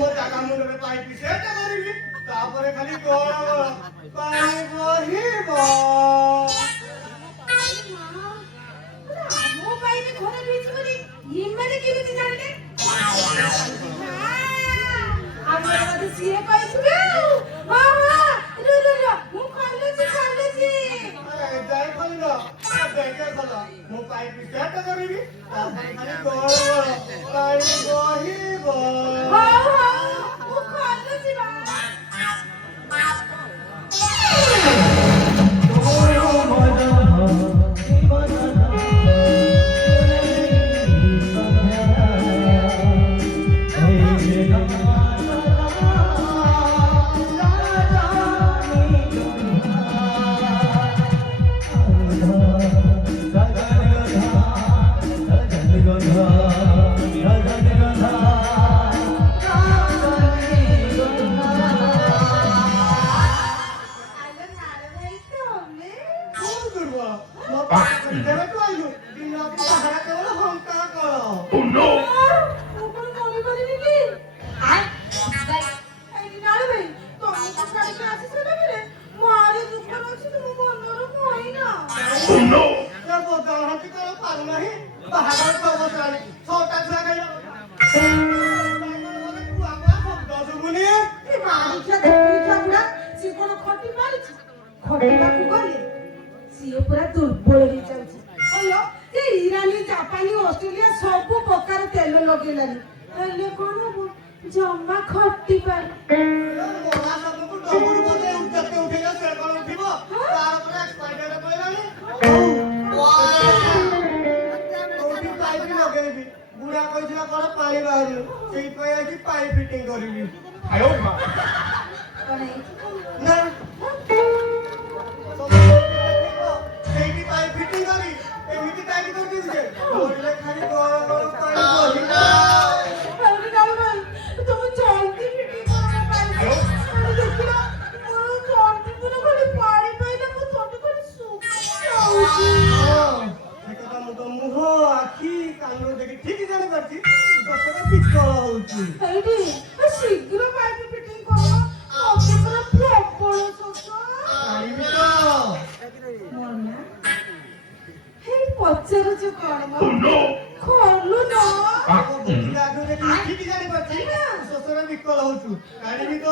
ମୋ ଜାଗା ମୁଣ୍ଡରେ ପାଇପି ସେଟା କରିବି ତାପରେ ଖାଲି ଗୋଳ ପାଣି ବହିବ ମୋ ପାଇପି ଖରାପ ହେଇଛି ବୋଲି ଏମାନେ କେମିତି ଜାଣିଲେ? ଆମର ବୋଧେ ସିଏ କହିଥିବେ ଆଉ। ହଁ ମୁଁ ଖୋଲୁଛି ଯାଇ ଖୋଲିଲ ଦେଖେ ଖୋଲ ମୁଁ ପାଇପି ସେଟା କରିବି ତାପରେ ଖାଲି ଗୋଳ ପାଣି ବହିବ ମୁଁ ଖୋଲୁଛି ବା। ସିଏ ପୁରା ଦୁର୍ବଳ ହେଇଯାଉଛି। ଇରାନୀ ଜାପାନୀ ଅଷ୍ଟ୍ରେଲିଆ ସବୁ ପ୍ରକାର ତେଲ ଲଗେଇଲାନି ହେଲେ କଣ ହବ ଜମା ଖଟି ପାରେ। ବୁଢା କହିଥିଲା କଣ ପାଣି ବାହାରିବ ସେଇଥିପାଇଁ ଆଜି ପାଣି ଫିଟିଂ କରିବି ନା ସେଇଠି ପାଣି ଫିଟିଂ କରି ଏମିତି ଟାଇଟ୍ କରିଦେବି ଯେ ଖାଲି ଗରମ ଗରମ ପାଣି ତମେ ଜଲ୍ଦି ଫିଟିଂ କର ଦେଖିଲା ମୋର ଜଲ୍ଦି ପୁରା ଖାଲି ପାଣି ପାଇଲା ମୋ ତଣ୍ଟି ଖାଲି ଶୁଖିଯାଉଛି। ମୁହଁ ଆଖି କାନ ଦେଖି ଠିକ ଜାଣିପାରୁଛି ସତରେ ବିକଳ ହଉଛି। ଏଇଠି ଶୀଘ୍ର ପାଇପ୍ ଫିଟିଂ କର ମତେ ପୁରା ପ୍ରବଳ ଶୋଷ। ହେଇ ପଚାରୁଛୁ କଣ ଖୋଲୁ ନ ଠିକ ଜାଣିପାରୁଛି ଶୋଷରେ ବିକଳ ହଉଛୁ କାଢିବି ତ।